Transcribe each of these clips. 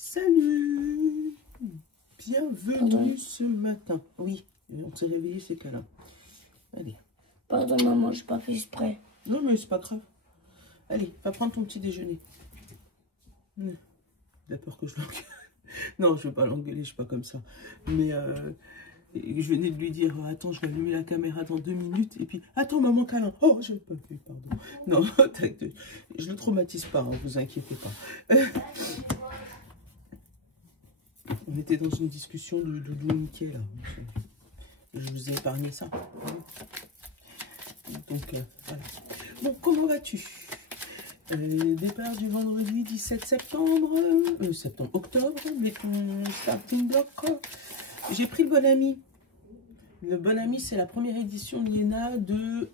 Salut, bienvenue ce matin. Oui, on s'est réveillé, c'est câlin. Allez. Pardon maman, je n'ai pas fait exprès. Non mais c'est pas grave. Allez, va prendre ton petit déjeuner. T'as peur que je l'engueule? Non, je ne veux pas l'engueuler, je suis pas comme ça. Mais je venais de lui dire, attends, je vais allumer la caméra dans 2 minutes. Et puis, attends, maman, câlin. Oh, je n'ai pas fait, pardon. Non, je le traumatise pas, hein, vous inquiétez pas. On était dans une discussion de doudou Mickey, là. Je vous ai épargné ça. Donc, voilà. Bon, comment vas-tu? Départ du vendredi 17 septembre, octobre, mais ton starting block, quoi. J'ai pris le Bon Ami. Le Bon Ami, c'est la première édition de Liena de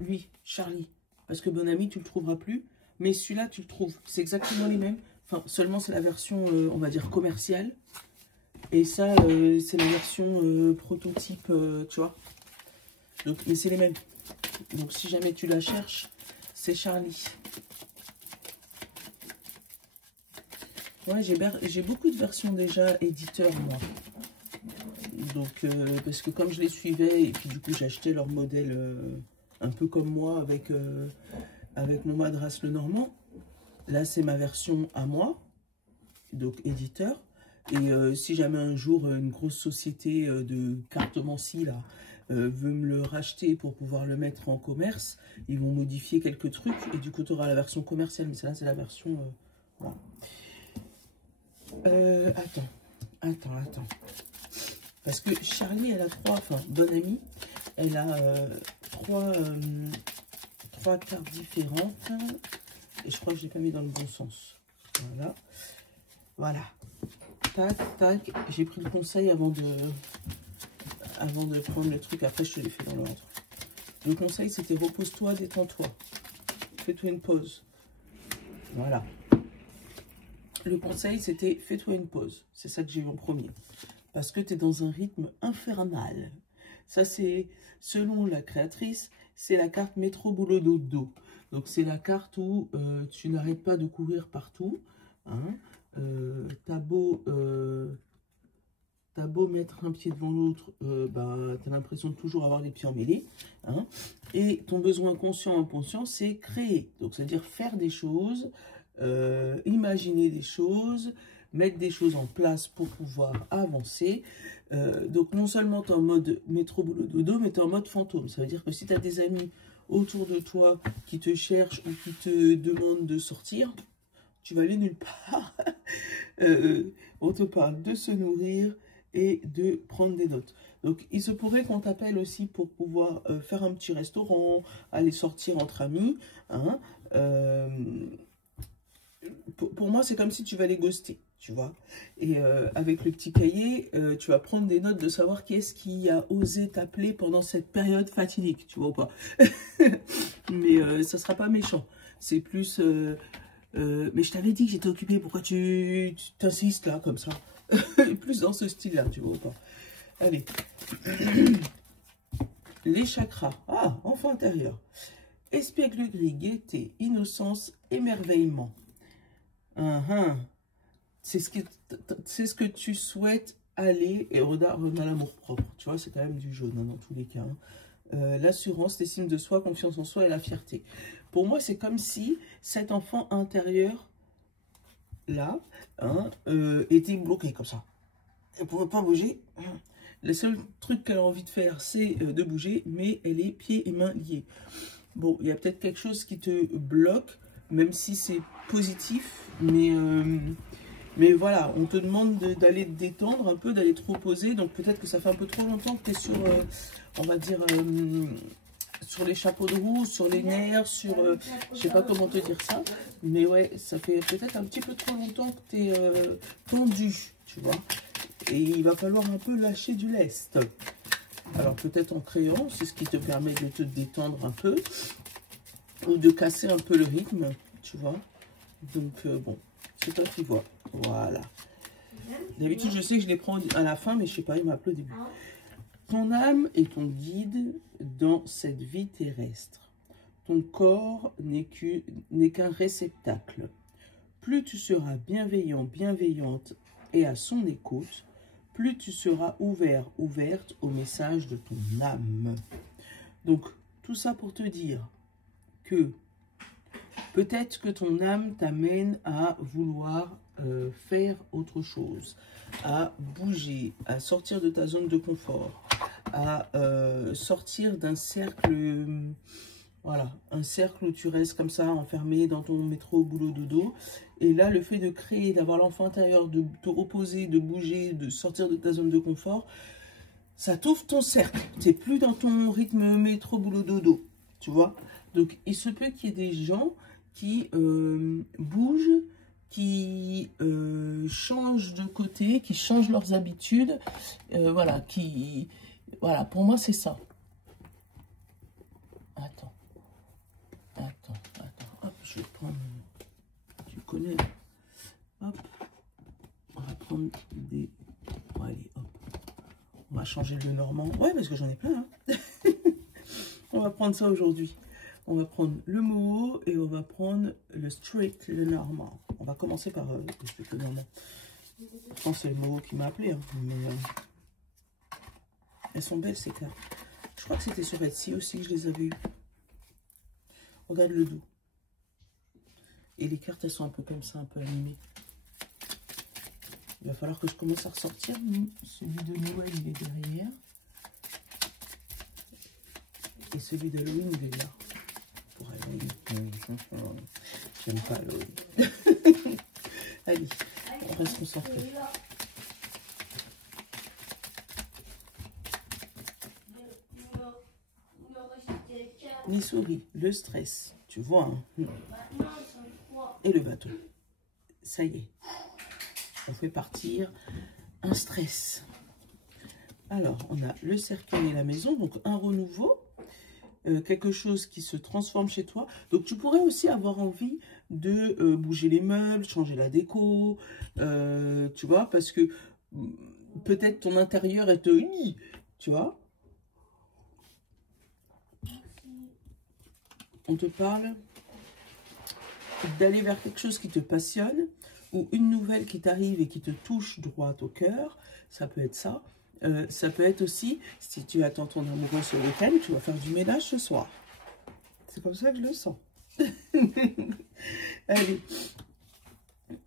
lui, Charlie. Parce que Bon Ami, tu le trouveras plus. Mais celui-là, tu le trouves. C'est exactement les mêmes. Enfin, seulement c'est la version, on va dire, commerciale. Et ça, c'est la version prototype, tu vois. Donc, mais c'est les mêmes. Donc, si jamais tu la cherches, c'est Charlie. Ouais, j'ai beaucoup de versions déjà éditeurs, moi. Donc, parce que comme je les suivais, et puis du coup, j'achetais leur modèle un peu comme moi, avec mon Madras le Normand. Là, c'est ma version à moi, donc éditeur. Et si jamais un jour, une grosse société de cartomancie, là, veut me le racheter pour pouvoir le mettre en commerce, ils vont modifier quelques trucs et du coup tu auras la version commerciale, mais celle-là c'est la version voilà. Attends, parce que Charlie elle a Bon Ami, elle a trois cartes différentes et je crois que je l'ai pas mis dans le bon sens. Voilà, tac, j'ai pris le conseil avant de prendre le truc. Après, je te l'ai fait dans l'ordre. Le conseil, c'était repose-toi, détends-toi. Fais-toi une pause. Voilà. Le conseil, c'était fais-toi une pause. C'est ça que j'ai eu en premier. Parce que tu es dans un rythme infernal. Ça, c'est, selon la créatrice, c'est la carte métro boulot dodo. Donc, c'est la carte où tu n'arrêtes pas de courir partout. Hein. T'as beau mettre un pied devant l'autre, tu as l'impression de toujours avoir les pieds emmêlés. Hein. Et ton besoin conscient, inconscient, c'est créer. Donc, c'est-à-dire faire des choses, imaginer des choses, mettre des choses en place pour pouvoir avancer. Donc, non seulement tu es en mode métro, boulot, dodo, mais tu es en mode fantôme. Ça veut dire que si tu as des amis autour de toi qui te cherchent ou qui te demandent de sortir, tu vas aller nulle part. On te parle de se nourrir et de prendre des notes. Donc, il se pourrait qu'on t'appelle aussi pour pouvoir faire un petit restaurant, aller sortir entre amis. Hein. Pour moi, c'est comme si tu vas les ghoster, tu vois. Et avec le petit cahier, tu vas prendre des notes de savoir qui est-ce qui a osé t'appeler pendant cette période fatidique, tu vois ou pas. Mais ça sera pas méchant. C'est plus... mais je t'avais dit que j'étais occupée, pourquoi tu t'insistes là, comme ça? Plus dans ce style-là, tu vois pas. Allez. Les chakras. Ah, enfant intérieur. Espiègle gris, gaieté, innocence, émerveillement. C'est ce que tu souhaites aller, et regarde l'amour propre. Tu vois, c'est quand même du jaune, hein, dans tous les cas. Hein. L'assurance, l'estime de soi, confiance en soi et la fierté. Pour moi, c'est comme si cet enfant intérieur, là, hein, était bloqué comme ça. Elle ne pouvait pas bouger. Le seul truc qu'elle a envie de faire, c'est de bouger, mais elle est pieds et mains liés. Bon, il y a peut-être quelque chose qui te bloque, même si c'est positif, mais voilà, on te demande d'aller te détendre un peu, d'aller te reposer. Donc peut-être que ça fait un peu trop longtemps que tu es sur, on va dire, sur les chapeaux de roue, sur les nerfs, sur, je sais pas comment te dire ça, mais ouais, ça fait peut-être un petit peu trop longtemps que tu es tendu, tu vois. Et il va falloir un peu lâcher du lest. Alors peut-être en créant, c'est ce qui te permet de te détendre un peu, ou de casser un peu le rythme, tu vois. Donc bon, c'est toi qui vois. Voilà. D'habitude, je sais que je les prends à la fin, mais je sais pas, il m'a appelé au début. Ton âme est ton guide dans cette vie terrestre. Ton corps n'est qu'un réceptacle. plus tu seras bienveillant, bienveillante et à son écoute, plus tu seras ouvert, ouverte au message de ton âme. Donc, tout ça pour te dire que peut-être que ton âme t'amène à vouloir faire autre chose, à bouger, à sortir de ta zone de confort, à sortir d'un cercle, voilà, un cercle où tu restes comme ça, enfermé dans ton métro, boulot, dodo. Et là, le fait de créer, d'avoir l'enfant intérieur, de te reposer, de bouger, de sortir de ta zone de confort, ça t'ouvre ton cercle. Tu n'es plus dans ton rythme métro, boulot, dodo, tu vois. Donc, il se peut qu'il y ait des gens qui bougent, qui changent de côté, qui changent leurs habitudes, voilà, voilà, pour moi, c'est ça. Attends, hop, je vais prendre, tu connais, hop, on va prendre des, bon, allez, hop, on va changer le normand, ouais, parce que j'en ai plein, hein. On va prendre ça aujourd'hui. On va prendre le mot et on va prendre le straight, le normand. On va commencer par le straight, le normand. Je pense que c'est le mot qui m'a appelé, hein, mais elles sont belles ces cartes. Je crois que c'était sur Etsy aussi que je les avais eues. Regarde le dos. Et les cartes, elles sont un peu comme ça, un peu animées. Il va falloir que je commence à ressortir. Celui de Noël, il est derrière. Et celui d'Halloween, il est là. Pour Halloween. J'aime pas Halloween. Allez, on reste concentré. Les souris, le stress, tu vois, hein. Et le bateau. Ça y est, on fait partir un stress. Alors, on a le cercueil et la maison, donc un renouveau, quelque chose qui se transforme chez toi. Donc, tu pourrais aussi avoir envie de bouger les meubles, changer la déco, tu vois, parce que peut-être ton intérieur est tu vois. On te parle d'aller vers quelque chose qui te passionne ou une nouvelle qui t'arrive et qui te touche droit au cœur. Ça peut être ça. Ça peut être aussi, si tu attends ton amoureux ce week-end, tu vas faire du ménage ce soir. C'est comme ça que je le sens. Allez.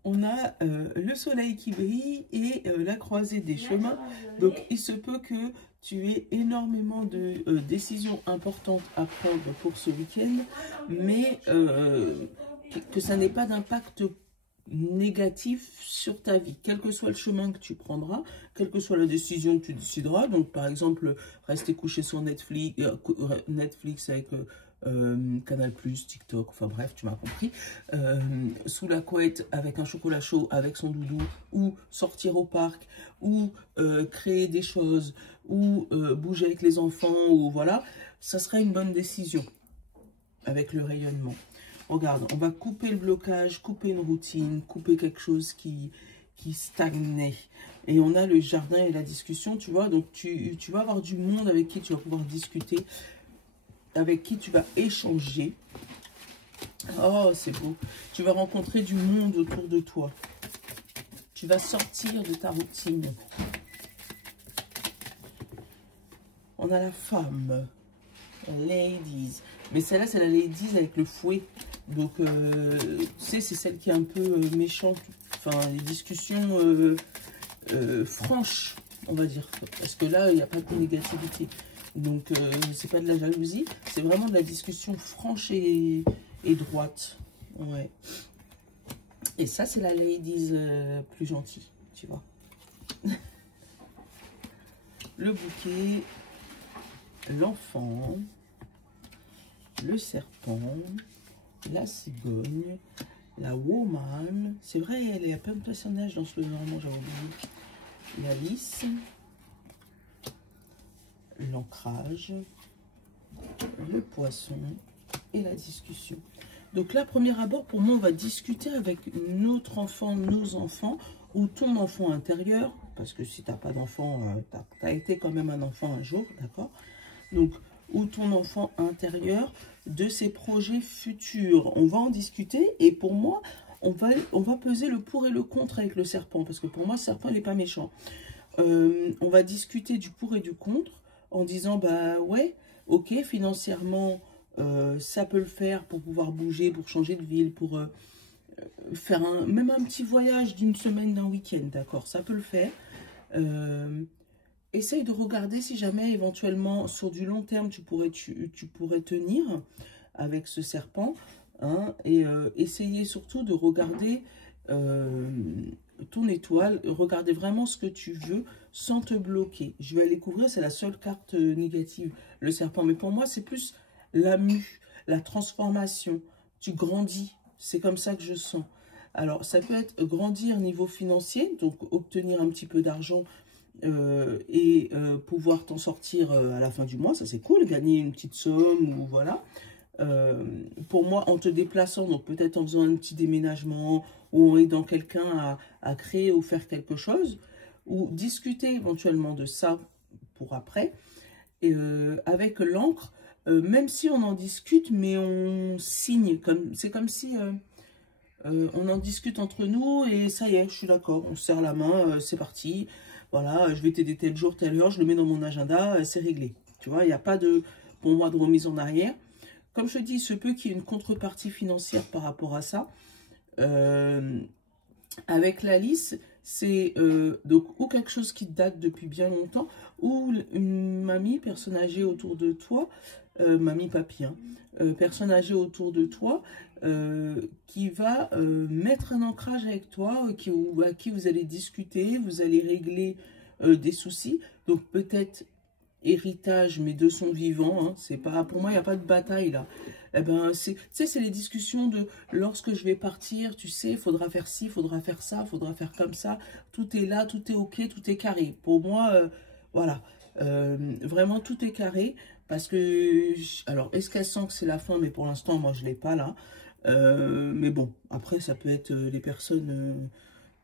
On a le soleil qui brille et la croisée des chemins. Donc, il se peut que tu aies énormément de décisions importantes à prendre pour ce week-end, mais que ça n'ait pas d'impact négatif sur ta vie, quel que soit le chemin que tu prendras, quelle que soit la décision que tu décideras. Donc, par exemple, rester couché sur Netflix avec Canal+, TikTok, enfin bref, tu m'as compris, sous la couette avec un chocolat chaud, avec son doudou, ou sortir au parc, ou créer des choses, ou bouger avec les enfants, ou voilà, ça serait une bonne décision avec le rayonnement. Regarde, on va couper le blocage, couper une routine, couper quelque chose qui stagnait. Et on a le jardin et la discussion, tu vois. Donc, tu vas avoir du monde avec qui tu vas pouvoir discuter, avec qui tu vas échanger. Oh, c'est beau. Tu vas rencontrer du monde autour de toi. Tu vas sortir de ta routine. On a la femme. Ladies. Mais celle-là, c'est la ladies avec le fouet. Donc, tu sais, c'est celle qui est un peu méchante. Enfin, les discussions franches, on va dire. Parce que là, il n'y a pas de négativité. Donc, c'est pas de la jalousie. C'est vraiment de la discussion franche et droite. Ouais. Et ça, c'est la ladies plus gentille, tu vois. Le bouquet, l'enfant, le serpent, la cigogne, la woman. C'est vrai, il y a plein de personnages dans ce Lenormand, j'avais oublié. La lisse, l'ancrage, le poisson et la discussion. Donc là, premier abord, pour moi, on va discuter avec notre enfant, nos enfants, ou ton enfant intérieur, parce que si tu n'as pas d'enfant, tu as été quand même un enfant un jour, d'accord? Donc, ou ton enfant intérieur, de ses projets futurs. On va en discuter, et pour moi, on va peser le pour et le contre avec le serpent, parce que pour moi, le serpent, il n'est pas méchant. On va discuter du pour et du contre, en disant, bah ouais, ok, financièrement, ça peut le faire pour pouvoir bouger, pour changer de ville, pour faire même un petit voyage d'une semaine, d'un week-end, d'accord, ça peut le faire. Essaye de regarder si jamais, éventuellement, sur du long terme, tu pourrais tenir avec ce serpent. Hein, et essayez surtout de regarder ton étoile, regarder vraiment ce que tu veux sans te bloquer. Je vais aller couvrir, c'est la seule carte négative, le serpent. Mais pour moi, c'est plus la mue, la transformation. Tu grandis, c'est comme ça que je sens. Alors, ça peut être grandir niveau financier, donc obtenir un petit peu d'argent et pouvoir t'en sortir à la fin du mois. Ça, c'est cool, gagner une petite somme ou voilà. Pour moi, en te déplaçant, donc peut-être en faisant un petit déménagement ou en aidant quelqu'un à créer ou faire quelque chose, ou discuter éventuellement de ça pour après. Et avec l'encre, même si on en discute, mais on signe, c'est comme si on en discute entre nous et ça y est, je suis d'accord, on se serre la main, c'est parti, voilà, je vais t'aider tel jour, telle heure, je le mets dans mon agenda, c'est réglé. Tu vois, il n'y a pas de, pour moi, de remise en arrière. Comme je te dis, il se peut qu'il y ait une contrepartie financière par rapport à ça. Avec la lisse, c'est donc ou quelque chose qui date depuis bien longtemps, ou une mamie, personne âgée autour de toi, mamie, papy, hein, personne âgée autour de toi, qui va mettre un ancrage avec toi, à qui vous allez discuter, vous allez régler des soucis. Donc peut-être héritage, mais de son vivant, hein, c'est pas, pour moi, il n'y a pas de bataille là. Eh ben, tu sais, c'est les discussions de lorsque je vais partir, tu sais, il faudra faire ci, il faudra faire ça, il faudra faire comme ça. Tout est là, tout est ok, tout est carré. Pour moi, voilà, vraiment tout est carré parce que, alors, est-ce qu'elle sent que c'est la fin? Mais pour l'instant, moi, je ne l'ai pas là. Mais bon, après, ça peut être les personnes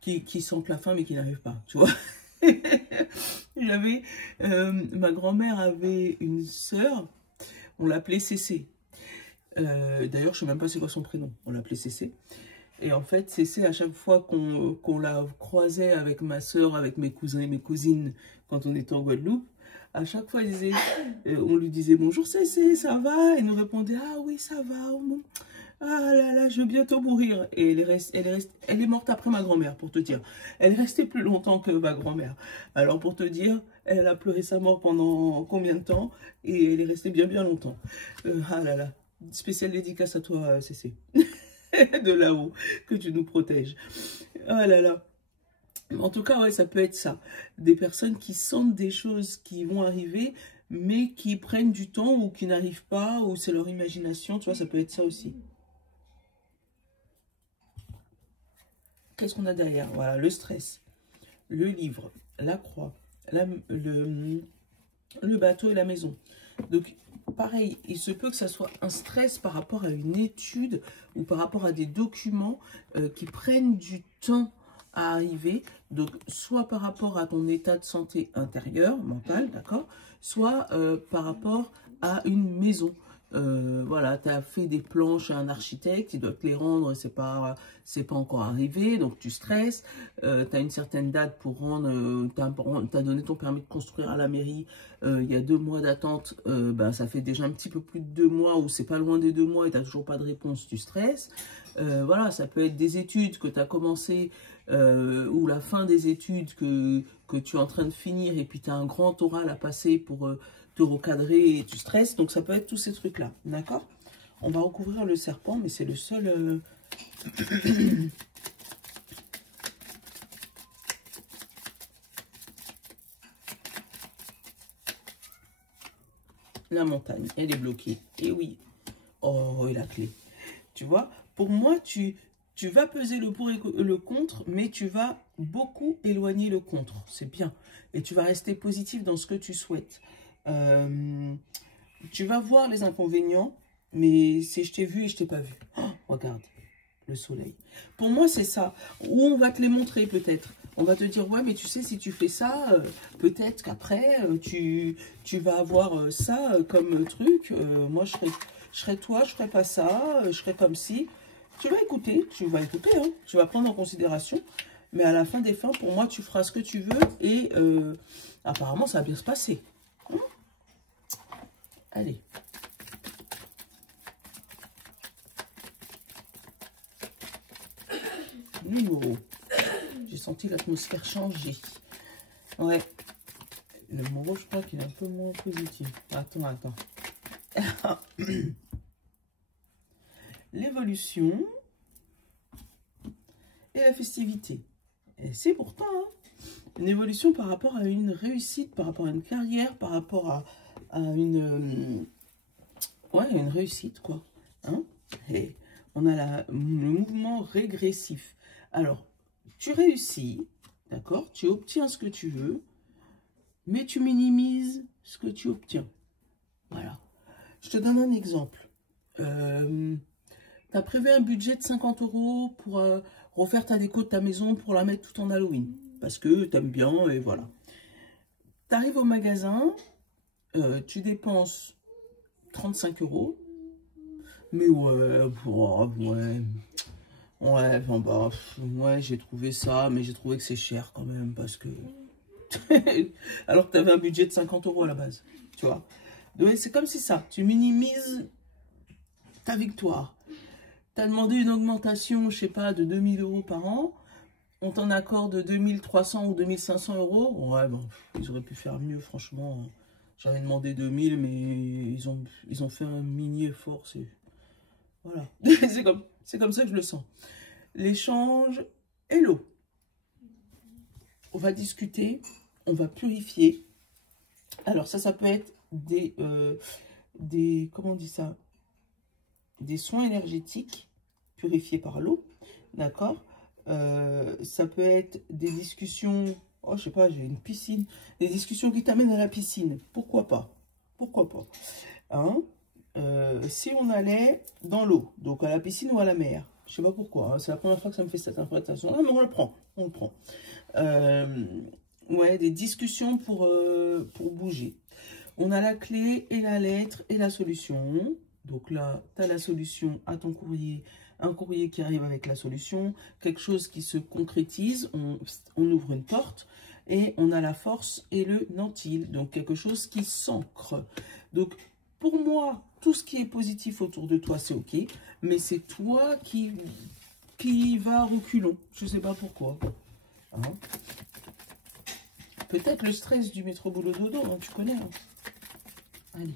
qui sentent la fin mais qui n'arrivent pas, tu vois. J'avais, ma grand-mère avait une sœur, on l'appelait Cécé. D'ailleurs, je sais même pas c'est quoi son prénom, on l'appelait Cécé. Et en fait, Cécé, à chaque fois qu'on la croisait avec ma sœur, avec mes cousins et mes cousines, quand on était en Guadeloupe, à chaque fois, on lui disait « Bonjour Cécé, ça va ?» Elle nous répondait « Ah oui, ça va, oh, bon. Ah là là, je vais bientôt mourir. » Et elle est morte après ma grand-mère, pour te dire. Elle est restée plus longtemps que ma grand-mère. Alors, pour te dire, elle a pleuré sa mort pendant combien de temps? Et elle est restée bien, bien longtemps. Ah là là, spéciale dédicace à toi, Cécé. De là-haut, que tu nous protèges. Ah là là. En tout cas, ouais, ça peut être ça. Des personnes qui sentent des choses qui vont arriver, mais qui prennent du temps ou qui n'arrivent pas, ou c'est leur imagination. Tu vois, ça peut être ça aussi. Qu'est-ce qu'on a derrière? Voilà, le stress, le livre, la croix, le bateau et la maison. Donc, pareil, il se peut que ça soit un stress par rapport à une étude ou par rapport à des documents qui prennent du temps à arriver. Donc, soit par rapport à ton état de santé intérieur, mental, d'accord, soit par rapport à une maison. Voilà, tu as fait des planches à un architecte, il doit te les rendre, c'est pas encore arrivé, donc tu stresses. Tu as une certaine date pour rendre, tu as donné ton permis de construire à la mairie, il y a 2 mois d'attente, ben, ça fait déjà un petit peu plus de 2 mois, ou c'est pas loin des 2 mois et tu n'as toujours pas de réponse, tu stresses. Voilà, ça peut être des études que tu as commencé, ou la fin des études que tu es en train de finir, et puis tu as un grand oral à passer pour te recadrer et tu stresses. Donc ça peut être tous ces trucs-là, d'accord? On va recouvrir le serpent, mais c'est le seul... La montagne, elle est bloquée. Et oui. Oh, et la clé. Tu vois, pour moi, tu vas peser le pour et le contre, mais tu vas beaucoup éloigner le contre. C'est bien. Et tu vas rester positif dans ce que tu souhaites. Tu vas voir les inconvénients, mais c'est je t'ai vu et je t'ai pas vu. Oh, regarde, le soleil. Pour moi, c'est ça. Ou on va te les montrer peut-être. On va te dire, ouais, mais tu sais, si tu fais ça, peut-être qu'après, tu vas avoir ça comme truc. Moi, je serais toi, je ferais pas ça, je serais comme si. Tu vas écouter, hein, tu vas prendre en considération. Mais à la fin des fins, pour moi, tu feras ce que tu veux. Et apparemment, ça va bien se passer. Hein? Allez. Numéro. J'ai senti l'atmosphère changer. Ouais. Le numéro, je crois qu'il est un peu moins positif. Attends. L'évolution et la festivité. Et c'est pourtant une évolution par rapport à une réussite, par rapport à une carrière, par rapport à une réussite, quoi. Hein? Et on a le mouvement régressif. Alors, tu réussis, d'accord? Tu obtiens ce que tu veux, mais tu minimises ce que tu obtiens. Voilà. Je te donne un exemple. Tu as prévu un budget de 50 € pour refaire ta déco de ta maison, pour la mettre tout en Halloween. Parce que tu aimes bien et voilà. Tu arrives au magasin, tu dépenses 35 €. Mais ouais, j'ai trouvé ça, mais j'ai trouvé que c'est cher quand même, parce que... Alors que tu avais un budget de 50 € à la base, tu vois. Donc c'est comme si ça, tu minimises ta victoire. Tu as demandé une augmentation, je sais pas, de 2000 € par an, on t'en accorde 2300 ou 2500 €. Ouais, bon, ils auraient pu faire mieux, franchement. J'avais demandé 2000, mais ils ont fait un mini effort, c'est... Voilà, c'est comme ça que je le sens. L'échange et l'eau. On va discuter, on va purifier. Alors ça peut être comment on dit ça? Des soins énergétiques purifiés par l'eau, d'accord? Ça peut être des discussions, oh je sais pas, j'ai une piscine, des discussions qui t'amènent à la piscine, pourquoi pas? Pourquoi pas? Hein? Si on allait dans l'eau, donc à la piscine ou à la mer, je sais pas pourquoi, hein, c'est la première fois que ça me fait cette interprétation. Ah, mais on le prend. Ouais, des discussions pour bouger. On a la clé et la lettre et la solution. Donc là, tu as la solution à ton courrier, un courrier qui arrive avec la solution, quelque chose qui se concrétise, on ouvre une porte et on a la force et le nantil, donc quelque chose qui s'ancre. Donc, pour moi, tout ce qui est positif autour de toi, c'est ok, mais c'est toi qui va à reculons. Je ne sais pas pourquoi. Hein? Peut-être le stress du métro boulot dodo, hein, tu connais. Hein? Allez.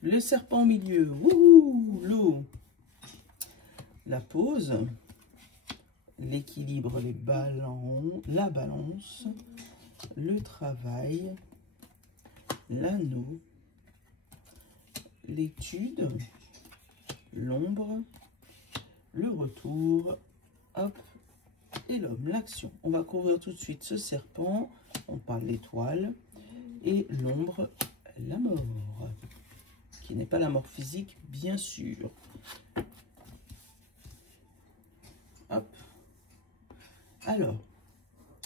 Le serpent au milieu. Wouhou, l'eau. La pause. L'équilibre, la balance. Le travail. L'anneau, l'étude, l'ombre, le retour, hop, et l'homme, l'action. On va couvrir tout de suite ce serpent, on parle l'étoile, et l'ombre, la mort, qui n'est pas la mort physique, bien sûr. Hop. Alors,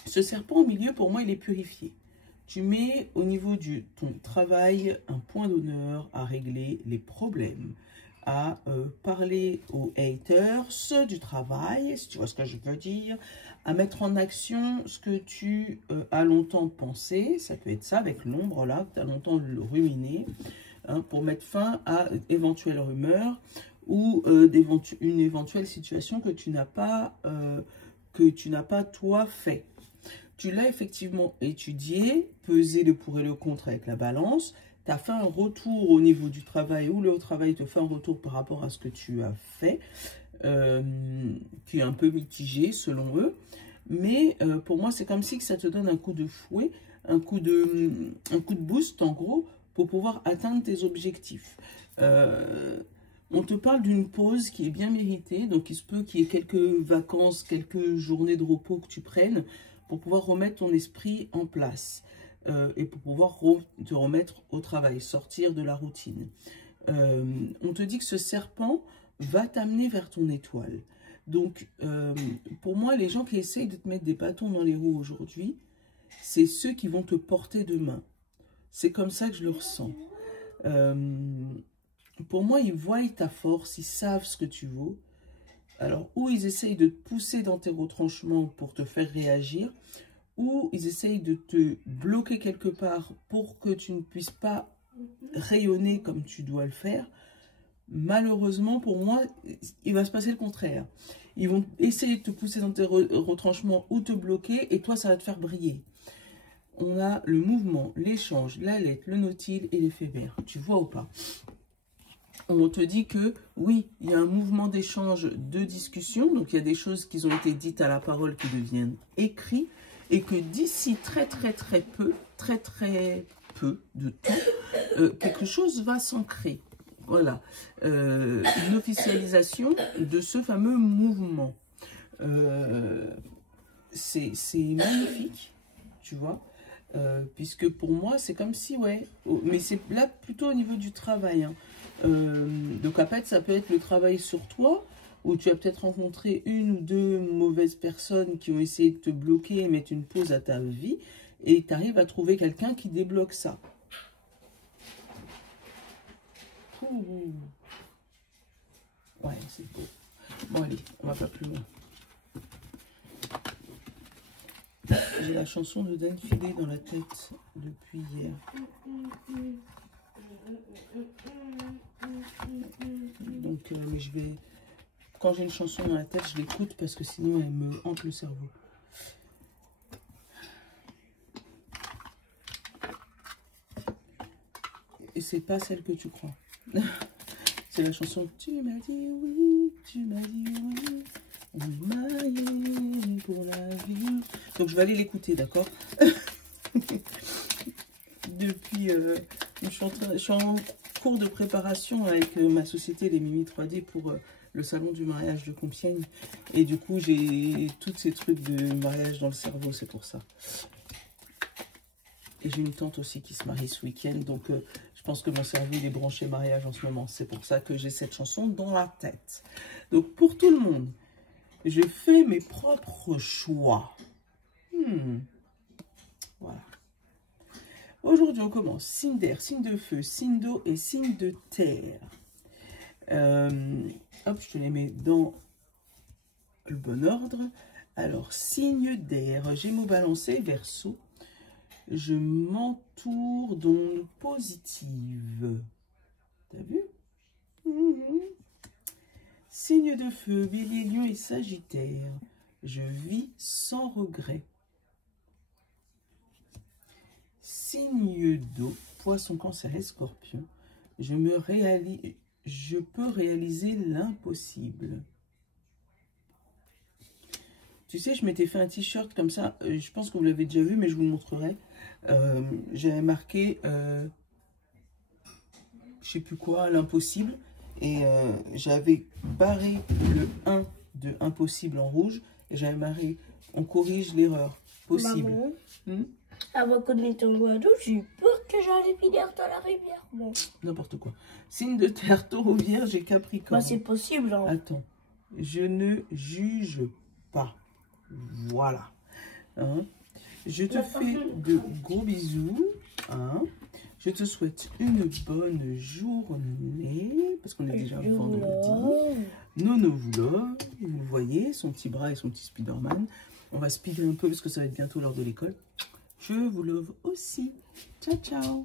ce serpent au milieu, pour moi, il est purifié. Tu mets au niveau de ton travail un point d'honneur à régler les problèmes, à parler aux haters du travail, si tu vois ce que je veux dire, à mettre en action ce que tu as longtemps pensé, ça peut être ça avec l'ombre là, que tu as longtemps ruminé, hein, pour mettre fin à éventuelles rumeurs ou une éventuelle situation que tu n'as pas toi fait. Tu l'as effectivement étudié, pesé le pour et le contre avec la balance. Tu as fait un retour au niveau du travail, ou le travail te fait un retour par rapport à ce que tu as fait, qui est un peu mitigé selon eux. Mais pour moi, c'est comme si ça te donne un coup de fouet, un coup de boost en gros, pour pouvoir atteindre tes objectifs. On te parle d'une pause qui est bien méritée, donc il se peut qu'il y ait quelques vacances, quelques journées de repos que tu prennes, pour pouvoir remettre ton esprit en place et pour pouvoir te remettre au travail, sortir de la routine. On te dit que ce serpent va t'amener vers ton étoile. Donc, pour moi, les gens qui essayent de te mettre des bâtons dans les roues aujourd'hui, c'est ceux qui vont te porter demain. C'est comme ça que je le ressens. pour moi, ils voient ta force, ils savent ce que tu vaux. Alors, ou ils essayent de te pousser dans tes retranchements pour te faire réagir, ou ils essayent de te bloquer quelque part pour que tu ne puisses pas rayonner comme tu dois le faire. Malheureusement, pour moi, il va se passer le contraire. Ils vont essayer de te pousser dans tes retranchements ou te bloquer, et toi, ça va te faire briller. On a le mouvement, l'échange, la lettre, le nautile et l'éphémère. Tu vois ou pas? On te dit que oui, il y a un mouvement d'échange, de discussion. Donc, il y a des choses qui ont été dites à la parole qui deviennent écrites. Et que d'ici très peu de temps, quelque chose va s'ancrer. Voilà. Une officialisation de ce fameux mouvement. C'est magnifique, tu vois. Puisque pour moi, c'est comme si, ouais, mais c'est là plutôt au niveau du travail. Hein. Donc, en fait, ça peut être le travail sur toi, où tu as peut-être rencontré une ou deux mauvaises personnes qui ont essayé de te bloquer et mettre une pause à ta vie, et tu arrives à trouver quelqu'un qui débloque ça. Ouh. Ouais, c'est beau. Bon, allez, on va pas plus loin. J'ai la chanson de Dan Filet dans la tête depuis hier. Donc, mais je vais... Quand j'ai une chanson dans la tête, je l'écoute parce que sinon, elle me hante le cerveau. Et c'est pas celle que tu crois. C'est la chanson « Tu m'as dit oui, tu m'as dit oui, on m'a aimé pour la vie ». Donc, je vais aller l'écouter, d'accord? Depuis, je suis en cours de préparation avec ma société Les Mimi 3D pour le salon du mariage de Compiègne. Et du coup, j'ai tous ces trucs de mariage dans le cerveau, c'est pour ça. Et j'ai une tante aussi qui se marie ce week-end, donc je pense que mon cerveau il est branché mariage en ce moment. C'est pour ça que j'ai cette chanson dans la tête. Donc pour tout le monde, je fais mes propres choix. Voilà. Aujourd'hui, on commence. Signe d'air, signe de feu, signe d'eau et signe de terre. Hop, je te les mets dans le bon ordre. Alors, signe d'air, Gémeaux, Balancé, Verseau. Je m'entoure d'ondes positives. T'as vu? Signe de feu, Bélier, Lion et Sagittaire. Je vis sans regret. Signe d'eau, Poisson, Cancer et Scorpion. Je peux réaliser l'impossible. Tu sais, je m'étais fait un t-shirt comme ça. Je pense que vous l'avez déjà vu, mais je vous le montrerai. J'avais marqué, je sais plus quoi, l'impossible. Et j'avais barré le 1 de impossible en rouge. Et j'avais marqué, on corrige l'erreur possible. Maman, avant qu'on ait ton d'eau, j'ai eu peur que j'allais finir dans la rivière. Bon. N'importe quoi. Signe de terre, Taureau, Vierge et Capricorne. Bah, c'est possible. Hein. Attends, je ne juge pas. Voilà. Hein? Je te fais de gros bisous. Hein? Je te souhaite une bonne journée. Parce qu'on est déjà vendredi. Nono vous love. Vous le voyez, son petit bras et son petit Spider-Man. On va speeder un peu parce que ça va être bientôt l'heure de l'école. Je vous love aussi. Ciao, ciao.